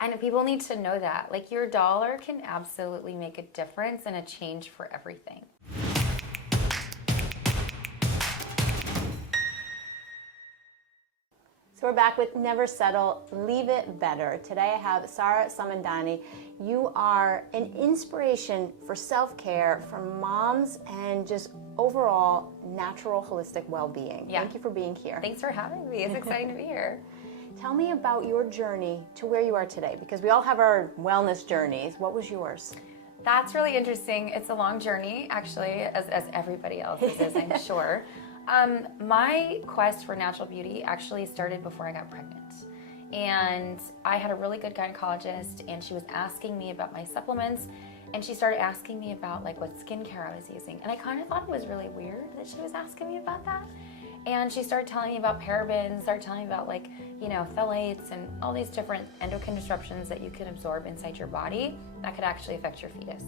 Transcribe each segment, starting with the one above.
And people need to know that. Like, your dollar can absolutely make a difference and a change for everything. So we're back with Never Settle, Leave It Better. Today I have Saarah Samadani. You are an inspiration for self-care for moms and just overall natural holistic well-being. Yeah. Thank you for being here. Thanks for having me. It's exciting to be here. Tell me about your journey to where you are today, because we all have our wellness journeys. What was yours? That's really interesting. It's a long journey, actually, as everybody else's is, I'm sure. My quest for natural beauty actually started before I got pregnant. And I had a really good gynecologist, and she was asking me about my supplements, and she started asking me about like what skincare I was using. And I kind of thought it was really weird that she was asking me about that. And she started telling me about parabens, started telling me about like, you know, phthalates and all these different endocrine disruptions that you can absorb inside your body that could actually affect your fetus.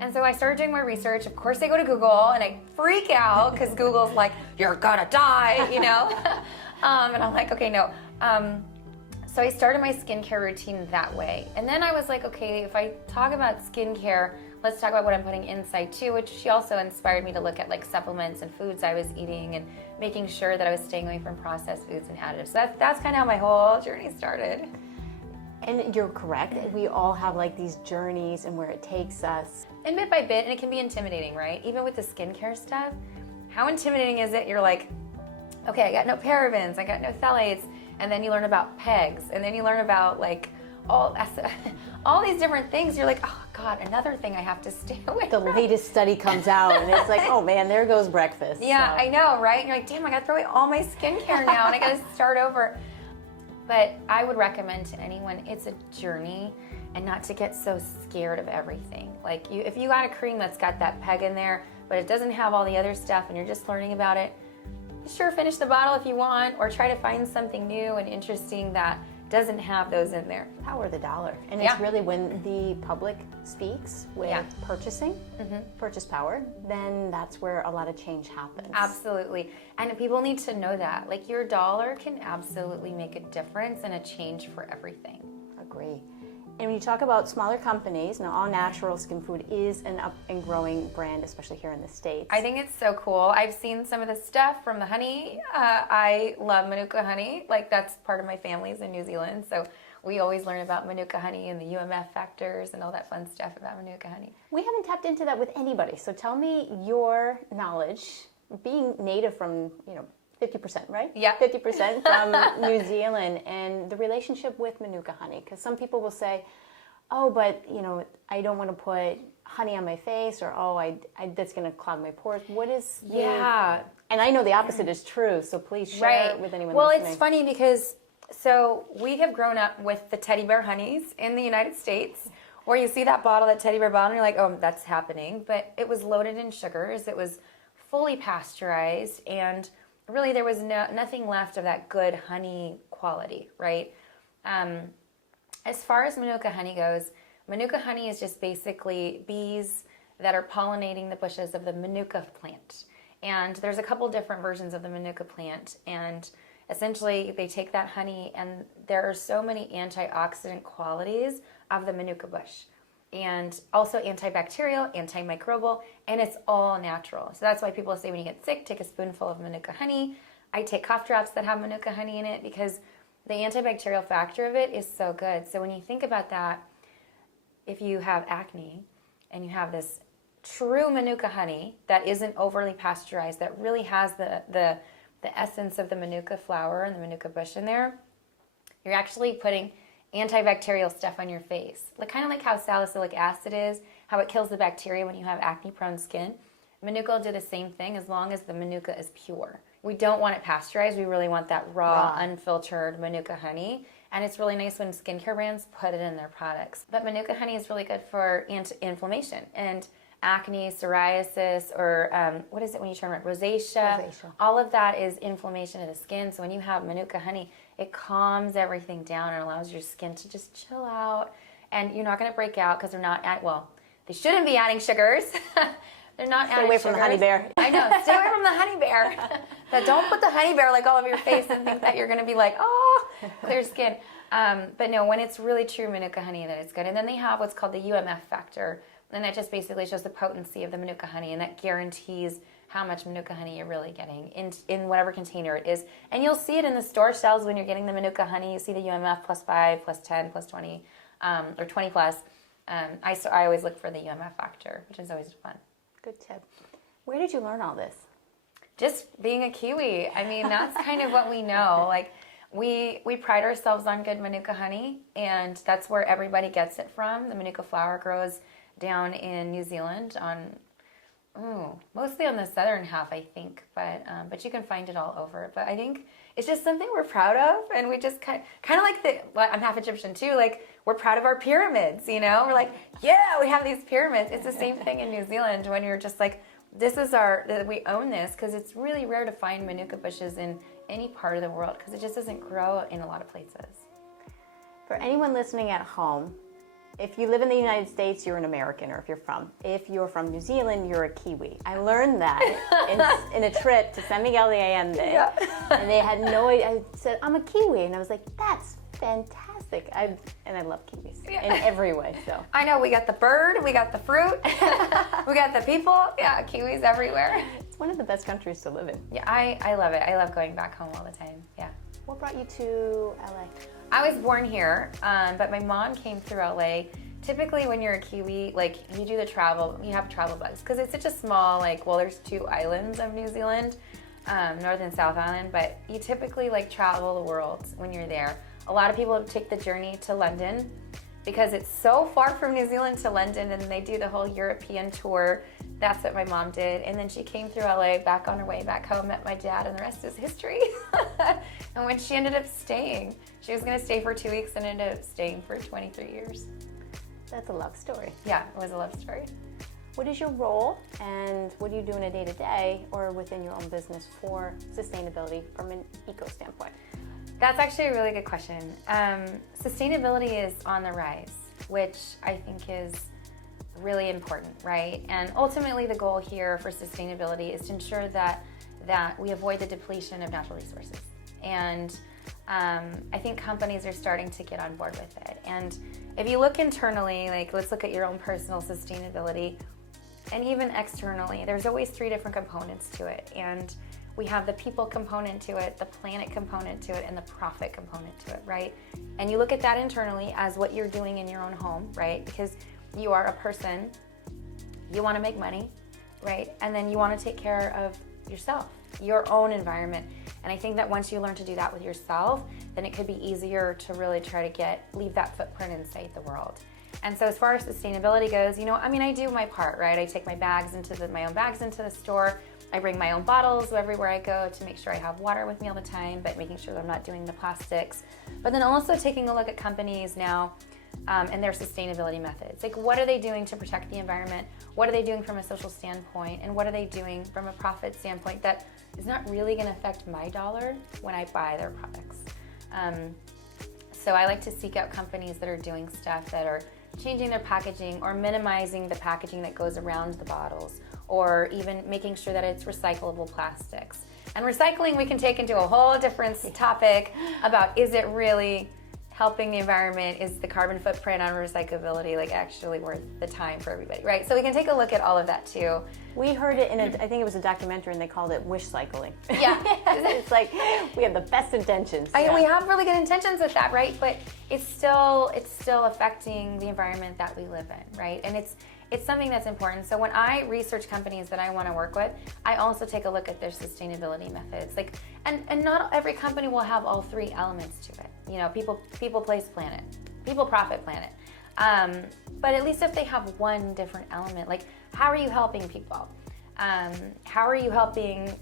And so I started doing more research. Of course, I go to Google and I freak out because Google's like, you're gonna die, you know? And I'm like, okay, no. So I started my skincare routine that way. And then I was like, okay, if I talk about skincare, let's talk about what I'm putting inside too, which she also inspired me to look at like supplements and foods I was eating and making sure that I was staying away from processed foods and additives. So that's kind of how my whole journey started. And you're correct. We all have like these journeys and where it takes us. And bit by bit, and it can be intimidating, right? Even with the skincare stuff, how intimidating is it? You're like, okay, I got no parabens, I got no phthalates, and then you learn about PEGs, and then you learn about like all these different things. You're like, oh God, another thing I have to stay away from. The latest study comes out, and it's like, oh man, there goes breakfast. Yeah, so. I know, right? And you're like, damn, I got to throw away all my skincare now, and I got to start over. But I would recommend to anyone, it's a journey, and not to get so scared of everything. Like, if you got a cream that's got that PEG in there, but it doesn't have all the other stuff, and you're just learning about it, sure, finish the bottle if you want, or try to find something new and interesting that doesn't have those in there. Power of the dollar. And it's really when the public speaks with purchasing, purchase power, then that's where a lot of change happens. Absolutely. And people need to know that. Like, your dollar can absolutely make a difference and a change for everything. Agree. And when you talk about smaller companies, now Au Natural Skinfood is an up and growing brand, especially here in the States. I think it's so cool. I've seen some of the stuff from the honey. I love Manuka Honey. Like, that's part of my family's in New Zealand. So we always learn about Manuka Honey and the UMF factors and all that fun stuff about Manuka Honey. We haven't tapped into that with anybody. So tell me your knowledge, being native from, 50%, right? Yeah. 50% from New Zealand, and the relationship with Manuka Honey. Because some people will say, oh, but, I don't want to put honey on my face, or, oh, that's going to clog my pores. What is the... Yeah. And I know the opposite is true, so please share it with anyone listening. Well, it's funny because, so we have grown up with the teddy bear honeys in the United States, where you see that bottle, that teddy bear bottle, and you're like, oh, that's happening. But it was loaded in sugars. It was fully pasteurized, and really there was nothing left of that good honey quality, right? As far as Manuka Honey goes, Manuka Honey is just basically bees that are pollinating the bushes of the Manuka plant. And there's a couple different versions of the Manuka plant, and essentially they take that honey, and there are so many antioxidant qualities of the Manuka bush, and also antibacterial, antimicrobial, and it's all natural. So that's why people say when you get sick, take a spoonful of Manuka Honey. I take cough drops that have Manuka Honey in it because the antibacterial factor of it is so good. So when you think about that, if you have acne and you have this true Manuka honey that isn't overly pasteurized, that really has the essence of the Manuka flower and the Manuka bush in there, you're actually putting antibacterial stuff on your face. Kind of like how salicylic acid is, how it kills the bacteria when you have acne-prone skin. Manuka will do the same thing as long as the Manuka is pure. We don't want it pasteurized. We really want that raw, unfiltered Manuka honey. And it's really nice when skincare brands put it in their products. But Manuka honey is really good for anti-inflammation and acne, psoriasis, or what is it when you turn red? Rosacea. All of that is inflammation of the skin. So when you have Manuka honey, it calms everything down and allows your skin to just chill out. And you're not going to break out because they're not they shouldn't be adding sugars. They're not Stay away from the honey bear. I know. Stay away from the honey bear. But don't put the honey bear like all over your face and think that you're going to be like, oh, clear skin. But no, when it's really true Manuka honey, that it's good. And then they have what's called the UMF factor, and that just basically shows the potency of the Manuka honey, and that guarantees how much Manuka honey you're really getting in whatever container it is. And you'll see it in the store shelves when you're getting the Manuka honey. You see the UMF +5, +10, +20, or 20 plus. I always look for the UMF factor, which is always fun. Good tip. Where did you learn all this? Just being a Kiwi. I mean, that's kind of what we know. Like, we pride ourselves on good Manuka honey, and that's where everybody gets it from. The Manuka flower grows down in New Zealand mostly on the southern half, I think, but you can find it all over. But I think it's just something we're proud of, and we just kind of like I'm half Egyptian too. Like, we're proud of our pyramids, you know. We're like, yeah, we have these pyramids. It's the same thing in New Zealand when you're just like, we own this, because it's really rare to find Manuka bushes in any part of the world, because it just doesn't grow in a lot of places. For anyone listening at home, if you live in the United States, you're an American, or if you're from New Zealand, you're a Kiwi. I learned that in a trip to San Miguel de Allende, and they had no idea. I said, I'm a Kiwi, and I was like, that's fantastic. I love Kiwis in every way. So I know, we got the bird, we got the fruit, we got the people. Yeah, Kiwis everywhere. It's one of the best countries to live in. Yeah, I love it. I love going back home all the time. Yeah. What brought you to LA? I was born here, but my mom came through LA. Typically, when you're a Kiwi, like, you do the travel, you have travel bugs, because it's such a small, there's 2 islands of New Zealand, North and South Island, but you typically travel the world when you're there. A lot of people take the journey to London because it's so far from New Zealand to London, and they do the whole European tour. That's what my mom did. And then she came through LA, back on her way back home, met my dad, and the rest is history. And when she ended up staying, she was going to stay for 2 weeks and ended up staying for 23 years. That's a love story. Yeah, it was a love story. What is your role, and what do you do in a day-to-day or within your own business for sustainability from an eco standpoint? That's actually a really good question. Sustainability is on the rise, which I think is really important, right? And ultimately the goal here for sustainability is to ensure that we avoid the depletion of natural resources. And I think companies are starting to get on board with it. And if you look internally, let's look at your own personal sustainability, and even externally, there's always 3 different components to it. And we have the people component to it, the planet component to it, and the profit component to it, right? And you look at that internally as what you're doing in your own home, right? Because you are a person, you want to make money, right? And then you want to take care of yourself, your own environment. And I think that once you learn to do that with yourself, then it could be easier to really try to leave that footprint and save the world. And so as far as sustainability goes, I do my part, right? I take my own bags into the store. I bring my own bottles everywhere I go to make sure I have water with me all the time, but making sure that I'm not doing the plastics. But then also taking a look at companies now and their sustainability methods. What are they doing to protect the environment? What are they doing from a social standpoint? And what are they doing from a profit standpoint that is not really going to affect my dollar when I buy their products? So I like to seek out companies that are doing stuff that are changing their packaging or minimizing the packaging that goes around the bottles, or even making sure that it's recyclable plastics. And recycling we can take into a whole different topic about, is it really helping the environment? Is the carbon footprint on recyclability actually worth the time for everybody, right? So we can take a look at all of that too. We heard it I think it was a documentary, and they called it wish cycling. Yeah. It's like we have the best intentions. We have really good intentions with that, right? But it's still affecting the environment that we live in, right? And it's something that's important. So when I research companies that I want to work with, I also take a look at their sustainability methods. And not every company will have all 3 elements to it. People, place, planet. People, profit, planet. But at least if they have one different element, how are you helping people? How are you helping,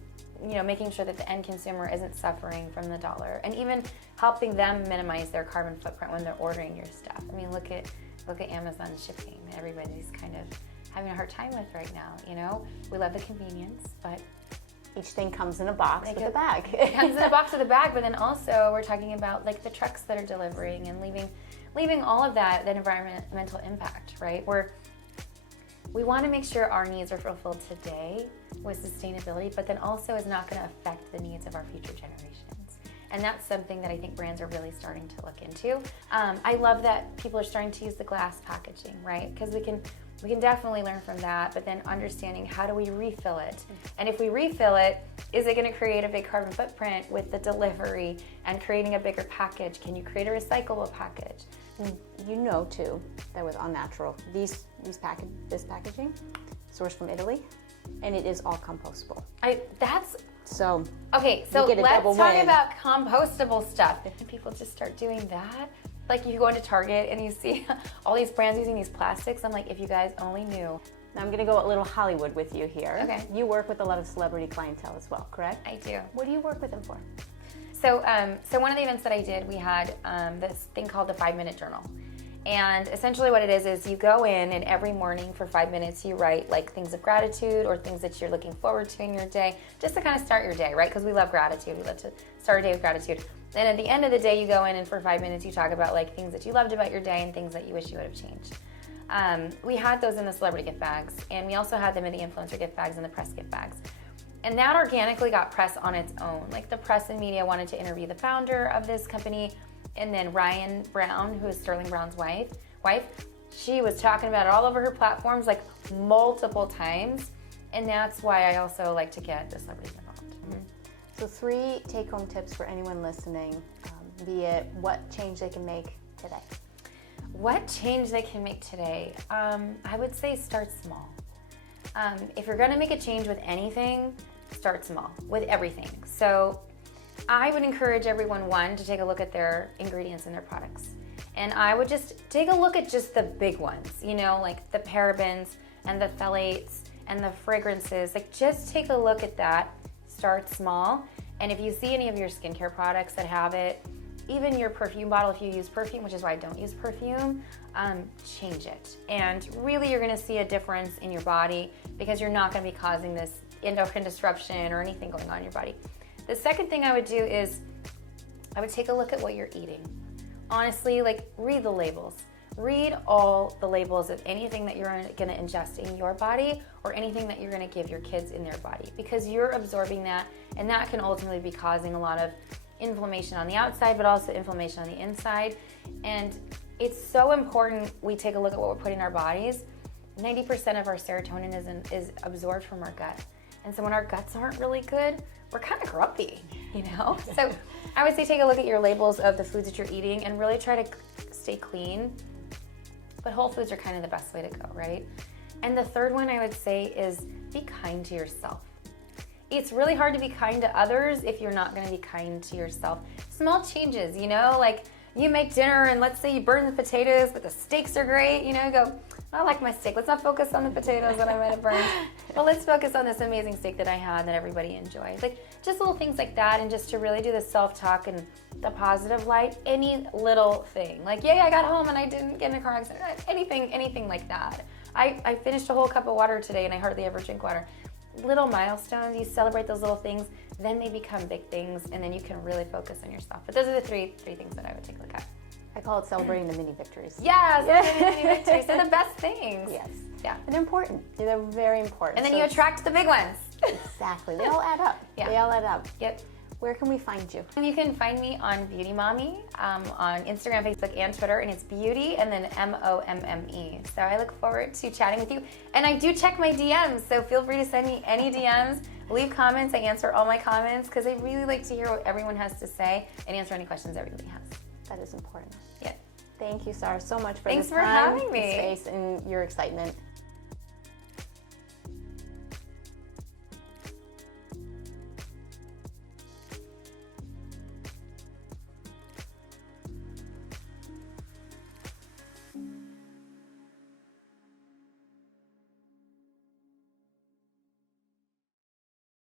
making sure that the end consumer isn't suffering from the dollar, and even helping them minimize their carbon footprint when they're ordering your stuff. Look at Amazon shipping. Everybody's kind of having a hard time with right now. We love the convenience, but each thing comes in a box with a bag. It comes in a box with a bag, but then also we're talking about the trucks that are delivering and leaving all of that environmental impact, right? We want to make sure our needs are fulfilled today with sustainability, but then also is not going to affect the needs of our future generations. And that's something that I think brands are really starting to look into. I love that people are starting to use the glass packaging, right? Because we can definitely learn from that, but then understanding how do we refill it? And if we refill it, is it going to create a big carbon footprint with the delivery and creating a bigger package? Can you create a recyclable package? You know too that with Au Natural, this packaging sourced from Italy, and it is all compostable. So okay, so you get a let's double talk win. about compostable stuff. If people just start doing that, like you go into Target and you see all these brands using these plastics, I'm like, if you guys only knew. Now I'm going to go a little Hollywood with you here. Okay. You work with a lot of celebrity clientele as well, correct? I do. What do you work with them for? So one of the events that I did, we had this thing called the 5-minute journal. And essentially what it is you go in and every morning for 5 minutes you write like things of gratitude or things that you're looking forward to in your day, just to kind of start your day, right? Because we love gratitude. We love to start our day with gratitude. And at the end of the day, you go in and for 5 minutes you talk about like things that you loved about your day and things that you wish you would have changed. We had those in the celebrity gift bags, and we also had them in the influencer gift bags and the press gift bags. And that organically got press on its own. Like the press and media wanted to interview the founder of this company, and then Ryan Brown, who is Sterling Brown's wife, she was talking about it all over her platforms like multiple times. And that's why I also like to get the celebrities involved. Mm-hmm. So 3 take-home tips for anyone listening, be it what change they can make today. What change they can make today? I would say start small. If you're gonna make a change with anything, start small, with everything. So I would encourage everyone, one, to take a look at their ingredients in their products. And I would just take a look at just the big ones, you know, like the parabens and the phthalates and the fragrances. Like just take a look at that, start small. And if you see any of your skincare products that have it, even your perfume bottle, if you use perfume, which is why I don't use perfume, change it. And really you're gonna see a difference in your body because you're not gonna be causing this endocrine disruption or anything going on in your body. The second thing I would do is I would take a look at what you're eating. Honestly, like read the labels. Read all the labels of anything that you're gonna ingest in your body or anything that you're gonna give your kids in their body, because you're absorbing that, and that can ultimately be causing a lot of inflammation on the outside, but also inflammation on the inside. And it's so important we take a look at what we're putting in our bodies. 90% of our serotonin is absorbed from our gut. And so when our guts aren't really good, we're kind of grumpy, you know? So I would say take a look at your labels of the foods that you're eating and really try to stay clean. But whole foods are kind of the best way to go, right? And the third one I would say is be kind to yourself. It's really hard to be kind to others if you're not gonna be kind to yourself. Small changes, you know, like you make dinner and let's say you burn the potatoes, but the steaks are great, you know, go, I like my steak. Let's not focus on the potatoes that I might have burned. But let's focus on this amazing steak that I had that everybody enjoys. Like just little things like that, and just to really do the self-talk and the positive light, any little thing. Like, yay, I got home and I didn't get in a car accident. Anything like that. I finished a whole cup of water today and I hardly ever drink water. Little milestones, you celebrate those little things, then they become big things, and then you can really focus on yourself. But those are the three things that I would take a look at. I call it celebrating the mini victories. Yes, the mini victories. They're the best things. Yes. Yeah. And they're important. They're very important. And then you attract the big ones. Exactly. They all add up. Yeah. They all add up. Yep. Where can we find you? You can find me on Beauty Mommy on Instagram, Facebook, and Twitter, and it's Beauty and then MOMME. So I look forward to chatting with you. And I do check my DMs, so feel free to send me any DMs. Leave comments. I answer all my comments because I really like to hear what everyone has to say and answer any questions everybody has. That is important. Yeah. Thank you, Saarah, so much for Thanks the for time having me. and space and your excitement.